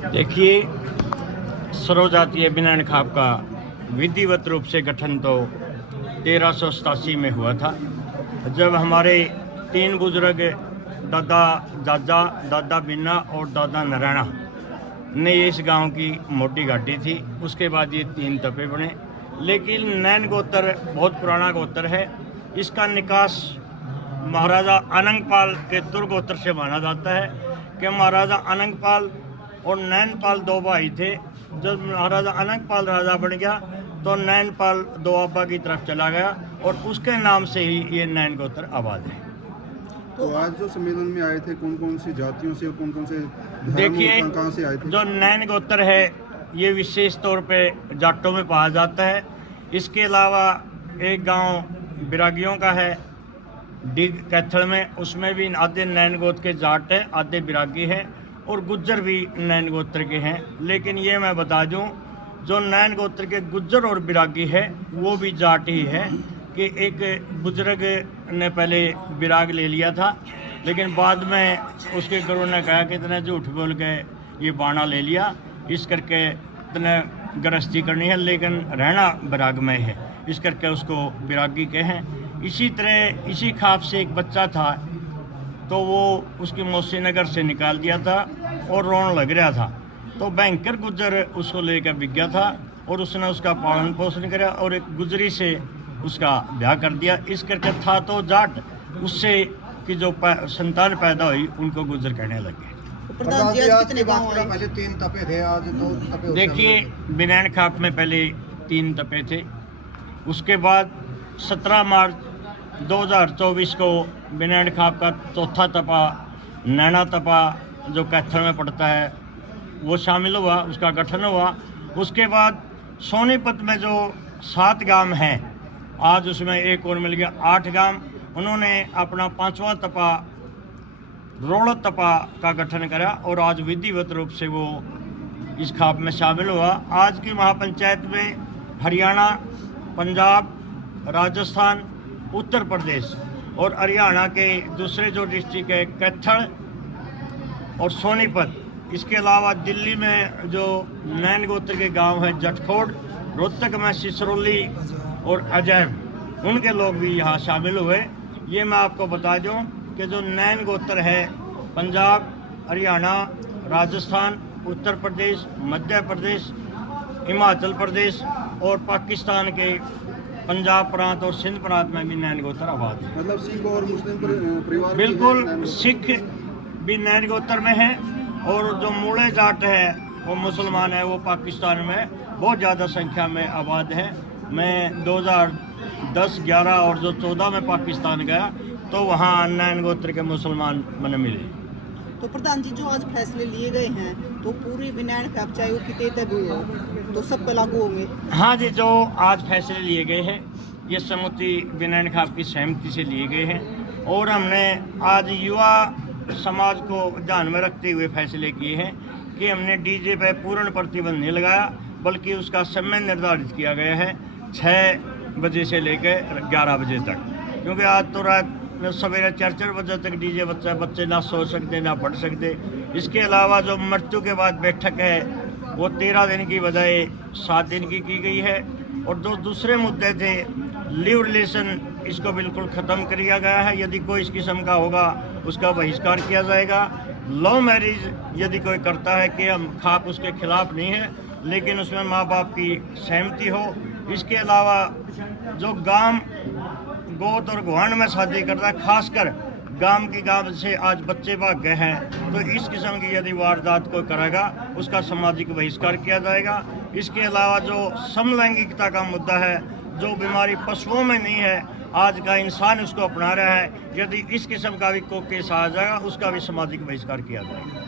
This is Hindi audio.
देखिए, सर्वजातीय बिनान खाप का विधिवत रूप से गठन तो 1387 में हुआ था, जब हमारे 3 बुजुर्ग दादा जाजा, दादा बिन्ना और दादा नारायणा ने इस गांव की मोटी गाड़ी थी। उसके बाद ये 3 तपे बने। लेकिन नैन गोत्र बहुत पुराना गोत्र है। इसका निकास महाराजा अनंगपाल के दुर्गोत्र से माना जाता है कि महाराजा अनंगपाल और नैनपाल 2 भाई थे। जब महाराजा अनंगपाल राजा बन गया तो नैनपाल दोआबा की तरफ चला गया और उसके नाम से ही ये नैन गोत्र आबाद है। तो आज जो सम्मेलन में आए थे, कौन कौन सी जातियों से और कौन कौन से देखिए, कहाँ से आए थे? जो नैन गोत्र है ये विशेष तौर पे जाटों में पाया जाता है। इसके अलावा एक गांव बिरागियों का है डिग कैथल में, उसमें भी आधे नैन गोत्र के जाट है, आधे बिरागी है और गुज्जर भी नैन गोत्र के हैं। लेकिन ये मैं बता दूं, जो नैन गोत्र के गुज्जर और बिरागी है वो भी जाट ही है कि एक बुजुर्ग ने पहले बिराग ले लिया था, लेकिन बाद में उसके गुरु ने कहा कि इतने झूठ बोल के ये बाणा ले लिया, इस करके इतने गृहस्थी करनी है, लेकिन रहना बिराग में है, इस करके उसको बिरागी कहें। इसी तरह इसी खाप से एक बच्चा था तो वो उसकी मौसी नगर से निकाल दिया था और रोने लग रहा था, तो बैंकर गुज्जर उसको लेकर बिक गया था और उसने उसका पालन पोषण किया और एक गुजरी से उसका ब्याह कर दिया। इस करके था तो जाट, उससे कि जो संतान पैदा हुई उनको गुज्जर कहने लगे। प्रधान जी, आज कितने गांव आए? पहले 3 तपे थे, आज 2 तपे। देखिए, बिनैन खाप में पहले 3 तपे थे। उसके बाद 17 मार्च 2024 को बिनैन खाप का 4था तपा नैना तपा जो कैथल में पड़ता है वो शामिल हुआ, उसका गठन हुआ। उसके बाद सोनीपत में जो 7 गांव हैं, आज उसमें एक और मिल गया 8 गांव। उन्होंने अपना 5वां तपा रोड़त तपा का गठन करा और आज विधिवत रूप से वो इस खाप में शामिल हुआ। आज की महापंचायत में हरियाणा, पंजाब, राजस्थान, उत्तर प्रदेश और हरियाणा के दूसरे जो डिस्ट्रिक्ट है कैथल और सोनीपत, इसके अलावा दिल्ली में जो नैन गोत्र के गांव हैं जटखोड़, रोहतक में सिसरौली और अजैब, उनके लोग भी यहाँ शामिल हुए। ये मैं आपको बता दूं कि जो नैन गोत्र है पंजाब, हरियाणा, राजस्थान, उत्तर प्रदेश, मध्य प्रदेश, हिमाचल प्रदेश और पाकिस्तान के पंजाब प्रांत और सिंध प्रांत में भी नैन गोत्र आबाद है। मतलब सिख और मुस्लिम परिवार बिल्कुल, सिख भी नैन गोत्र में है और जो मूले जाट है वो मुसलमान है, वो पाकिस्तान में बहुत ज़्यादा संख्या में आबाद है। मैं 2010, 11 और जो 14 में पाकिस्तान गया तो वहाँ नैन गोत्र के मुसलमान मैंने मिले। तो प्रधान जी, जो आज फैसले लिए गए हैं तो पूरी बिनैन खाप चाहे वो कितने तक भी हो तो सब पे लागू होंगे? हाँ जी, जो आज फैसले लिए गए हैं ये समूची बिनैन खाप की सहमति से लिए गए हैं और हमने आज युवा समाज को ध्यान में रखते हुए फैसले किए हैं कि हमने डीजे पर पूर्ण प्रतिबंध नहीं लगाया, बल्कि उसका समय निर्धारित किया गया है 6 बजे से लेकर 11 बजे तक, क्योंकि आज तो रात सवेरे 4 बजे तक डीजे बच्चे ना सो सकते ना पढ़ सकते। इसके अलावा जो मृत्यु के बाद बैठक है वो 13 दिन की बजाय 7 दिन की गई है और जो दूसरे मुद्दे थे लिव रिलेशन, इसको बिल्कुल ख़त्म कर दिया गया है। यदि कोई इस किस्म का होगा उसका बहिष्कार किया जाएगा। लव मैरिज यदि कोई करता है कि हम खाप उसके खिलाफ नहीं है, लेकिन उसमें माँ बाप की सहमति हो। इसके अलावा जो गांव गोत और गुआंढ में शादी करता है, खासकर गांव से आज बच्चे भाग गए हैं, तो इस किस्म की यदि वारदात कोई करेगा उसका सामाजिक बहिष्कार किया जाएगा। इसके अलावा जो समलैंगिकता का मुद्दा है, जो बीमारी पशुओं में नहीं है, आज का इंसान उसको अपना रहा है, यदि इस किस्म का भी कोई केस आ जाएगा उसका भी सामाजिक बहिष्कार किया जाएगा।